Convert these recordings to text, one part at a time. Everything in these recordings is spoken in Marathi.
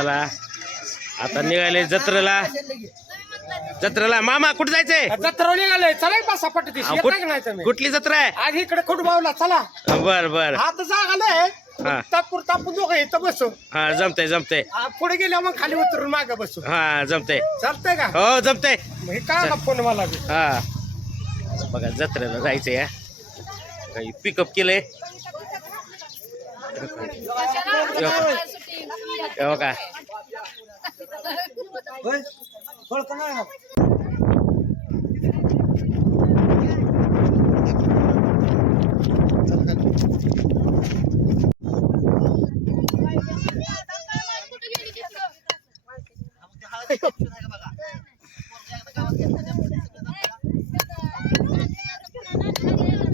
चला. आता निघाले जत्रेला. जत्रेला. मामा कुठं जायचंय? जत्रा निघाले. चला पाच अहो, कुठ- तुम्ही. कुठली जत्रा आहे? आज इकडे खुडबावला चला. बर बर. आता जागाले हा. तापूर तापूर दोघं इथं बसू. हा जमतंय जमतंय. आ, पुढे गेल्या मग खाली उतरून मागे बसू. हा जमतंय. चालतंय का? हो जमतंय. मग हे काय फोन मला बी. हा. बघा जत्रेला जायचंय हा. काही पिकअप केलंय. हे बघा.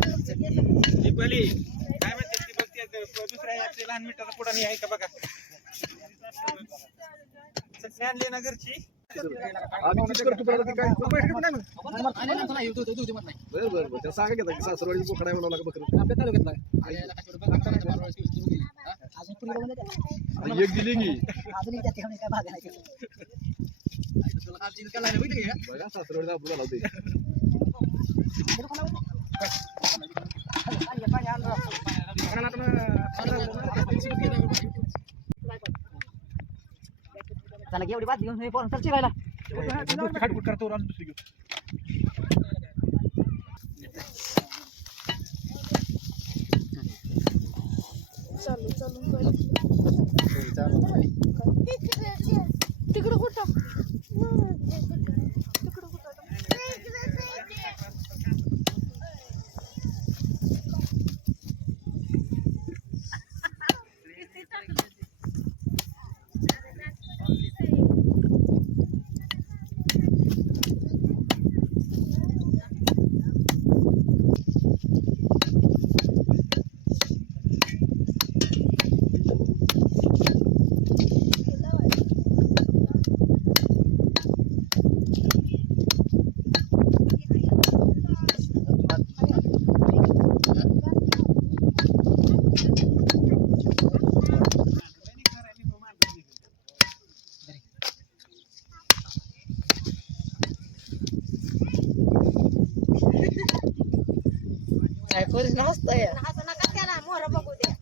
दीपाली काय म्हणते ती बघ ते दुसऱ्या याची लहान मिठाचा पुढा नाही आहे का बघा चटणी आणली ना घरची एक दिली की. बघा सासरवाडीचा आपल्याला लावते चला की एवढी बात घेऊन मी पोरांना चल चिरायला. करतो दुसरी घेऊ करीस मस्त आहे. असं नका त्याला मोर बघू द्या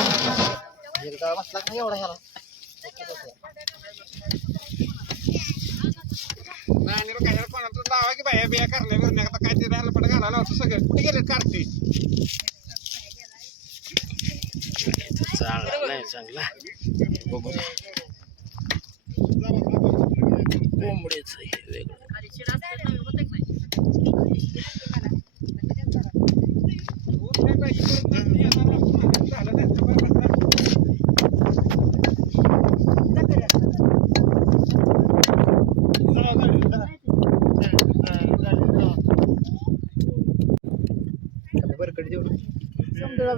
एकदा बसला का एवढा ह्याला नाही काय कोणाचं की बाया बिया करण्या बिरण्या आता काय ते राहिलं पण घालायला होतं सगळं. कुठे गेले कार्तिक चांगला नाही चांगला. बघू. कोंबडीच हे वेगळं.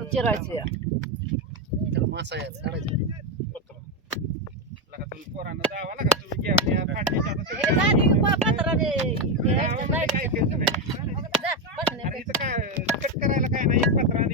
चिरायचं मासा आहे पोरांना जावा लागा करायला काय नाही पत्रा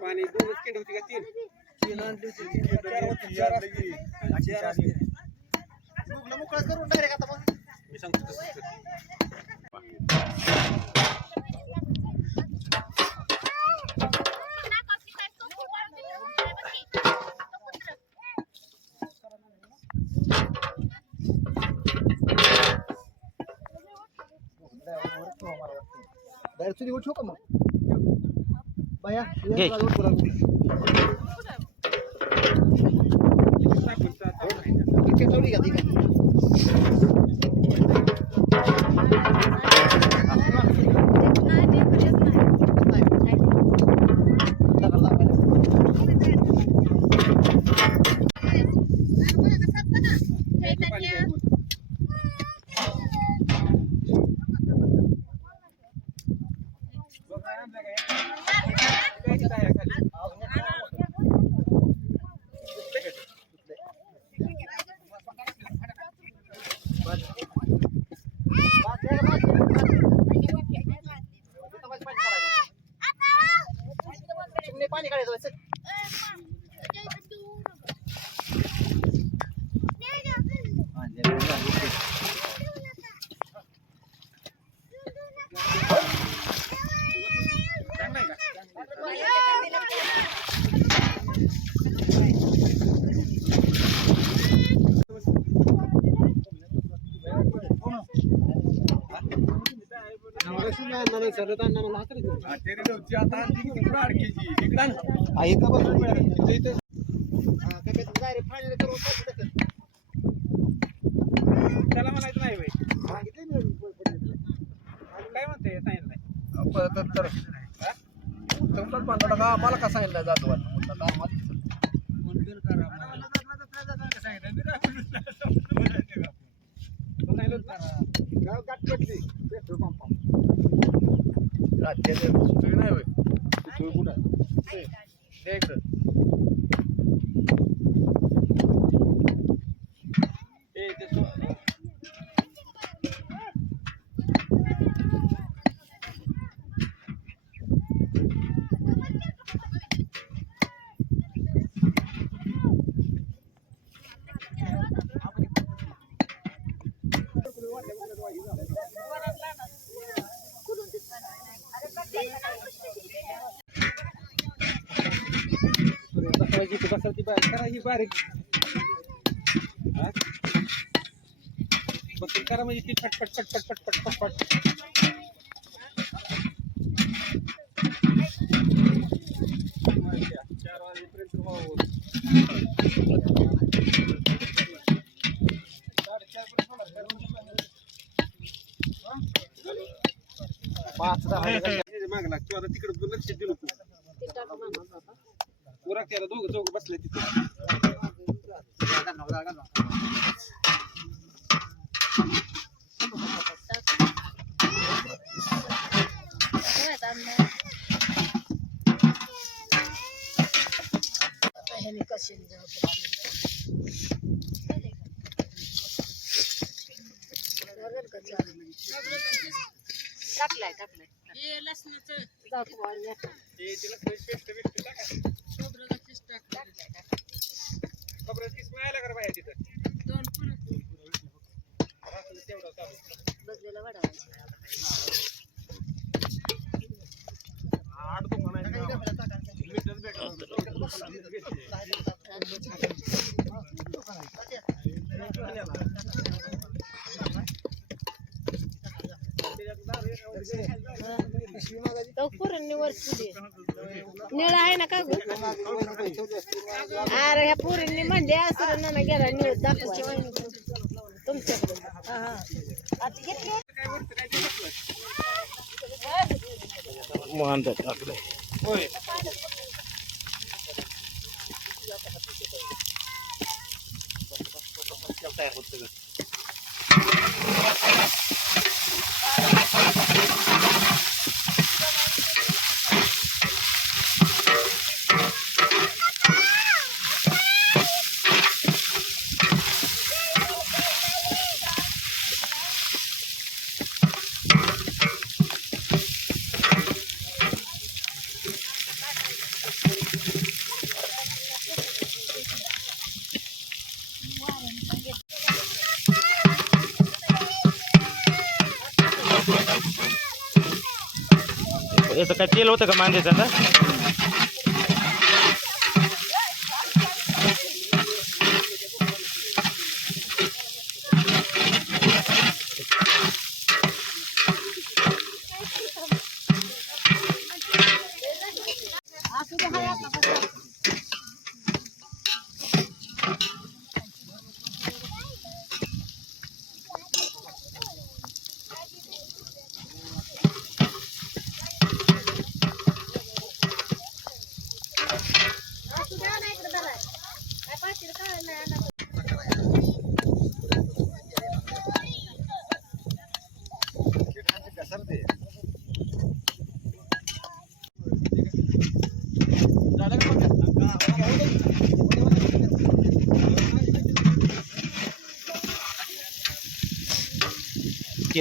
पाणी दोनच केंड होती का तीन? मोकळा करून डायरेक्ट आता मग मी सांगतो तसं कर. डायरेक्ट चुलीवर ठेवू का मग बाया घे. साखरचा ताप नाही. तेवढी घ्या ती का नाही ते कधीच नाही. प्यायचं पाणी घ्या. बघ, काय आणलं काय? प्यायचं काय आहे खाली? पाणी काढायचं चांगलं आहे का? आहे का बघ. डायरेक्ट फायनल करून टाकायचं. त्याला म्हणायचं नाही बाई. काय म्हणते सांगितलं नाही. तर तुमचाच म्हणता का आम्हाला का सांगितलं जातो आम्हाला सांगितलं? અત્યારે बसवायची ती बसायची बारीक करा ही बारीक हा? बसून करा म्हणजे ती पटपट पटपट पटपट फटफट चार वाजेपर्यंत व्हावं. पाच दहा आता तिकडे लक्ष दिलं तू पुरा त्याला दोघं चौघ बसले तिथे ह्याने कशी टाकलाय टाकलाय दाखवा ते तिला पेस्ट बिस्ट टाका खबरं किस मिळायला का रे बाया तिथं कसे तेवढं टाकलाय बसलेला वाढावायचा आठ पोरांनी वर. निळा आहे ना का गं? अरे ह्या पोरींनी म्हणले असं ना गेला निळ दाखवा तुमच्याकडे हा, हा. आता घेतली काय वरती काय ते याचं काय तेल होतं का मांद्याचं आता?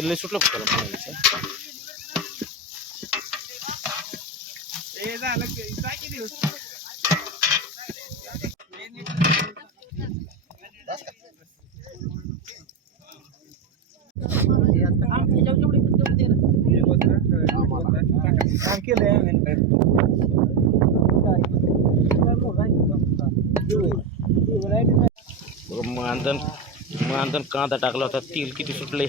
तेल लय सुटलं का मांदन कांदा टाकला होता तेल किती सुटले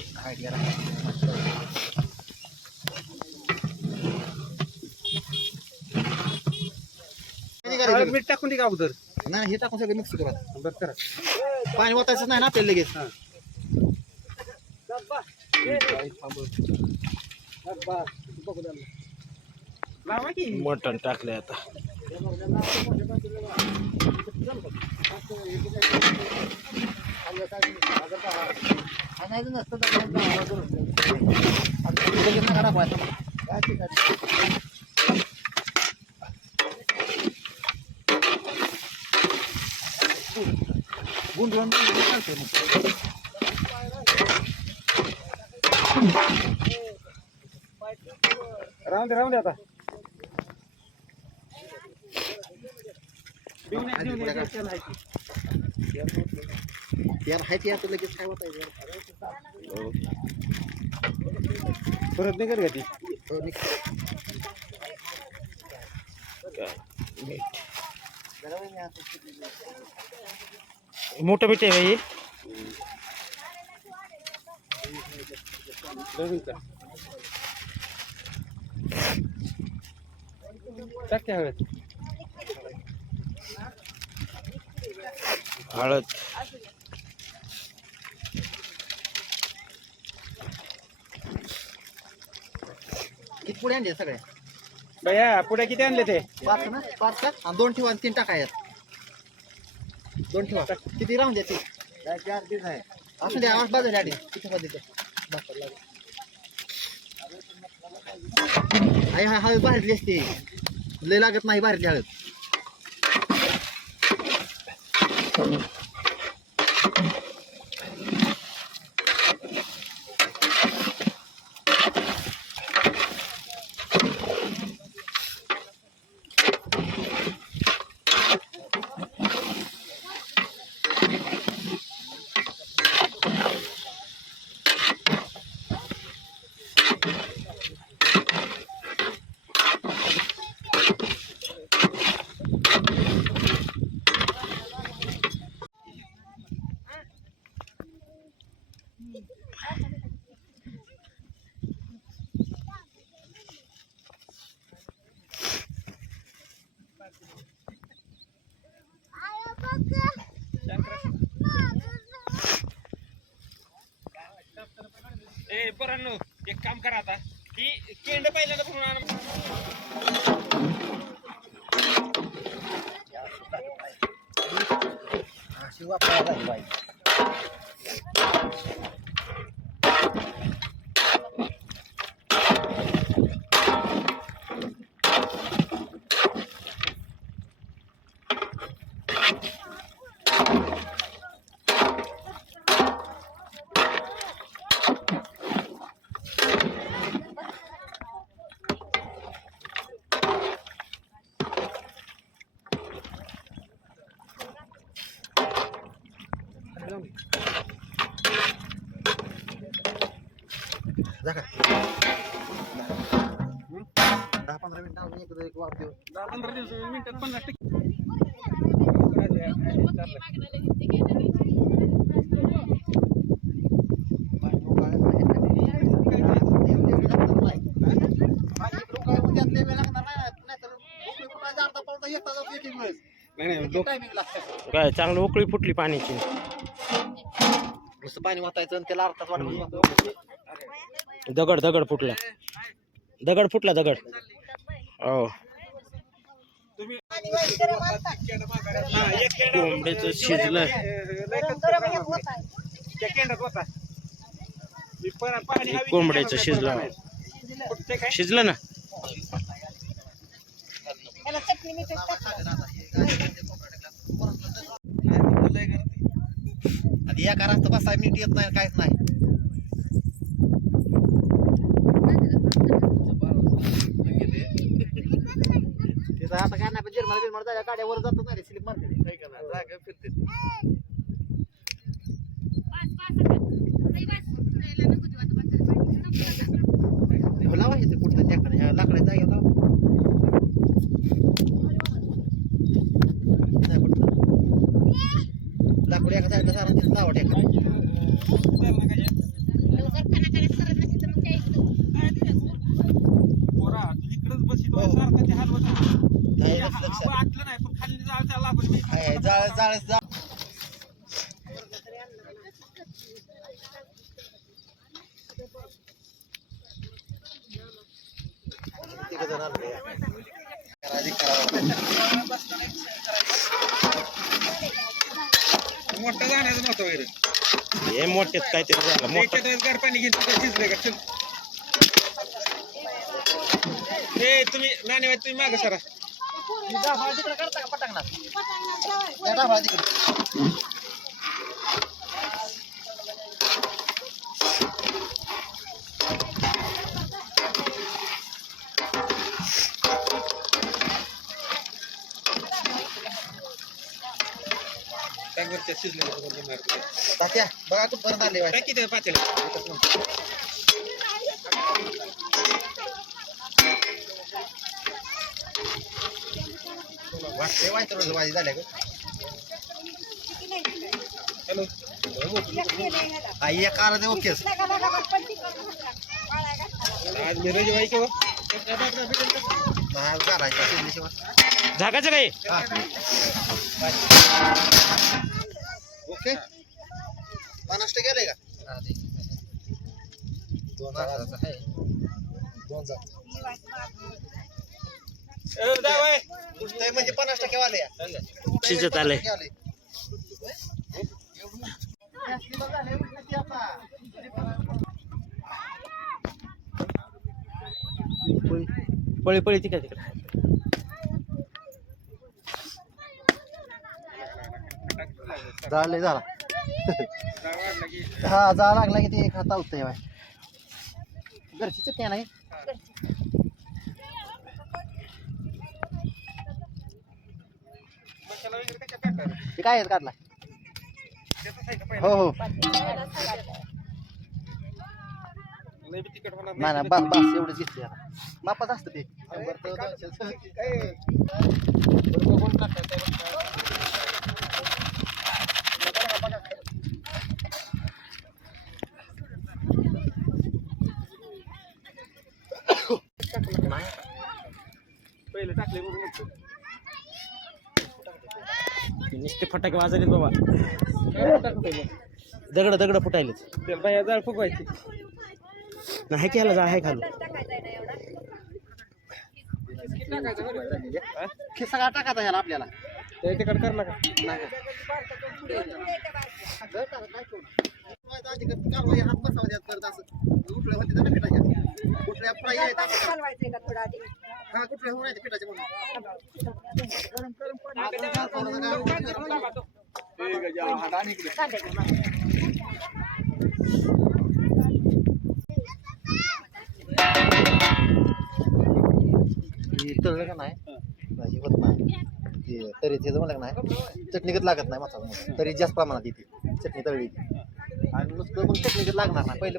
मीठ टाकून दे का अगोदर? नाही हे टाकून सगळं मिक्स करा. बरं करा. पाणी वाचायचं नाही ना आपल्याला लगेच? मटण टाकले आता. सांगायचं नसतं तर आपल्याला आवाज होतो. आता लगेच नका टाकायचं. काय ते काय. गुंडळून चालतंय मग. राहून दे राहून दे आता यार हाय ते आता लगेच काय वाटायचं परत नाही कर ती हो, mix करा. काय मीठ. जरा वेळ नाही आता. मोठं मीठ आहे बाई नवीन का टाक की हळद. किती पुढे आणले सगळ्या. बया पुढे किती आणले ते? पाच ना पाच का? आणि दोन ठेवा आणि तीन टाकायत दोन ठेवा. किती राहून द्या ते चार तीन आहे असू द्या आवाज बाजूला आधी किती मध्ये आई हा हळद बाहेरली असते. लय लागत नाही बाहेरली हळद. from ए पोरांनो एक काम करा आता. ती केंड पहिल्यांदा म्हणून आणा. अशी वापरायला पाहिजे. जा का? दहा पंधरा मिनिटं अजून एकदा एक वाफ देऊ दहा पंधरा दिवस मिनिटात पन्नास टक्के. नाही नाही डोक- काय चांगलं उकळी फुटली पाण्याची. नुसतं पाणी वाचायचं आणि त्याला अर्धाच वाटत दगड दगड फुटला. दगड फुटला दगड. हो. कोंबड्याचं शिजलं. कोंबड्याचं शिजलं. शिजलं ना? मीठ आणि या कारात बसाय नीट येत नाही काहीच नाही तिथं आता काय नाही पण जर्मन बिर्मन जायला गाड्यावर जातो नाही स्लिप मारते काय करणार लावा हे कुठं त्याकडे ह्या लाकडाच्या जागेवर लावा. नाही कुठं. लाकूड एका साईडला सारा तिथं लावा पोरा तू इकडंच बसित हो. सारखं ते हलवत. नाही लक्ष लक्ष. हा- आतलं नाही पण खाली जाळ त्याला मी आहे जाळ जाळ जाळ. मोठं जाण्याचं नव्हतं वगैरे हे मोठेच काहीतरी झालं मोठं. गार पाणी शिजले का? चल. हे तुम्ही नाणेवाईत तुम्ही मागे सरा. ही डाफाळा तिकडं करता का पटांगणात? त्या डाफाळा तिकडं. टाकवरच्या शिजले तात्या, बघा कुठपर्यंत आले बाई. रोज वाजी झाल्या आई या कार दे ओकेच आज मी रजवाई किंवा. झाकाचं काही. ओके. पन्नास टक्के आले का? दोन हजाराचं आहे दोन हजार. ते म्हणजे पन्नास टक्के वाले शिजत आले पळी पळी ती काय तिकडे झाले झाला. हा जा लागला की ते खाता होतंय बाय. घरची चटणी नाही मसाला वगैरे कशा टाकणार ते काय आहे काढला? त्याचं आहे का पहिलं. हो हो. लय बी तिखट होणार नाही नाही. बस बस एवढंच घेतली आता. मापाच असतं ते. शंभर तर दोनशे काय? बरोबर कोण टाकायचं नाही पहिले टाकले म्हणून म्हणतो. नुसते फटाके वाजलेत बाबा. दगड दगड जाळ फुगवायची नाही केला जा आहे खालू हे सगळा टाकायचा ह्याला आपल्याला? ते तिकड कर नका हात बसावं द्या परत असं. उठल्या होते ना पिठाच्या. कुठल्या फ्राय आहेत हा कुठल्या होऊन आहेत पिठाच्या म्हणून? तळलं का नाही. भाजी होत नाही. ते तरी ते म्हणलं का नाही चटणीगत लागत नाही मसाला तरी जास्त प्रमाणात येते. चटणी तळली. आणि नुसतं मग चटणीगत लागणार नाही पहिलं.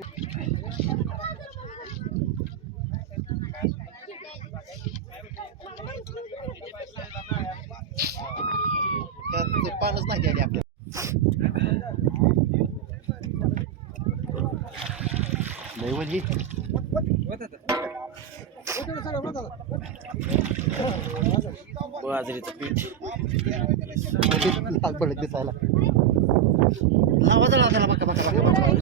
त्यात पानच नाही आली आपल्याला. लय वली बाजरीचं पीठ. पडत दिसायला. लावा त्याला बघा बघा बघा.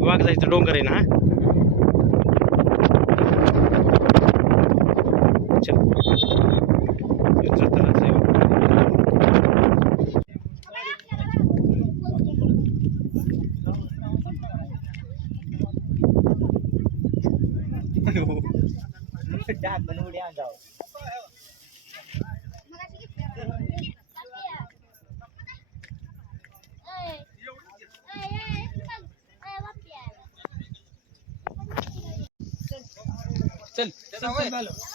वाघ जायचं डोंगर आहे ना हा? चल. हे जत्राचं आहे. चल चल